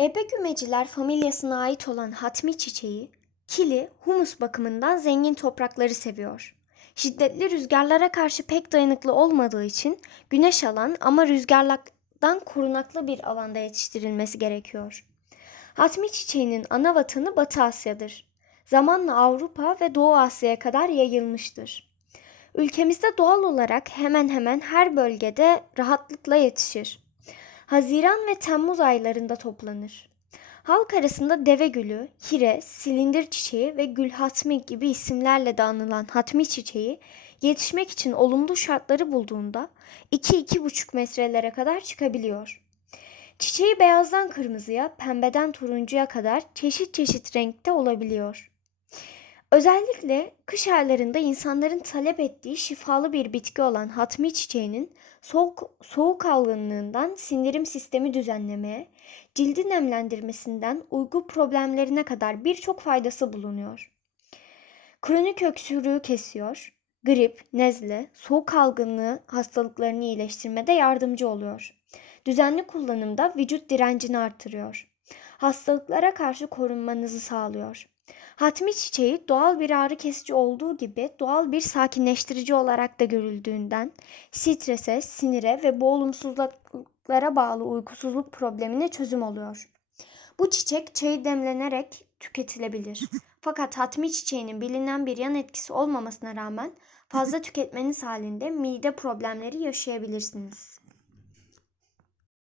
Ebegümeciler familyasına ait olan hatmi çiçeği, kili, humus bakımından zengin toprakları seviyor. Şiddetli rüzgarlara karşı pek dayanıklı olmadığı için güneş alan ama rüzgarlardan korunaklı bir alanda yetiştirilmesi gerekiyor. Hatmi çiçeğinin ana vatanı Batı Asya'dır. Zamanla Avrupa ve Doğu Asya'ya kadar yayılmıştır. Ülkemizde doğal olarak hemen hemen her bölgede rahatlıkla yetişir. Haziran ve Temmuz aylarında toplanır. Halk arasında deve gülü, hire, silindir çiçeği ve gül hatmi gibi isimlerle de anılan hatmi çiçeği yetişmek için olumlu şartları bulduğunda 2-2,5 metrelere kadar çıkabiliyor. Çiçeği beyazdan kırmızıya, pembeden turuncuya kadar çeşit çeşit renkte olabiliyor. Özellikle kış aylarında insanların talep ettiği şifalı bir bitki olan hatmi çiçeğinin soğuk, soğuk algınlığından sindirim sistemi düzenlemeye, cildi nemlendirmesinden uyku problemlerine kadar birçok faydası bulunuyor. Kronik öksürüğü kesiyor, grip, nezle, soğuk algınlığı hastalıklarını iyileştirmede yardımcı oluyor. Düzenli kullanımda vücut direncini artırıyor. Hastalıklara karşı korunmanızı sağlıyor. Hatmi çiçeği doğal bir ağrı kesici olduğu gibi doğal bir sakinleştirici olarak da görüldüğünden strese, sinire ve bu olumsuzluklara bağlı uykusuzluk problemine çözüm oluyor. Bu çiçek çayı demlenerek tüketilebilir. Fakat hatmi çiçeğinin bilinen bir yan etkisi olmamasına rağmen fazla tüketmeniz halinde mide problemleri yaşayabilirsiniz.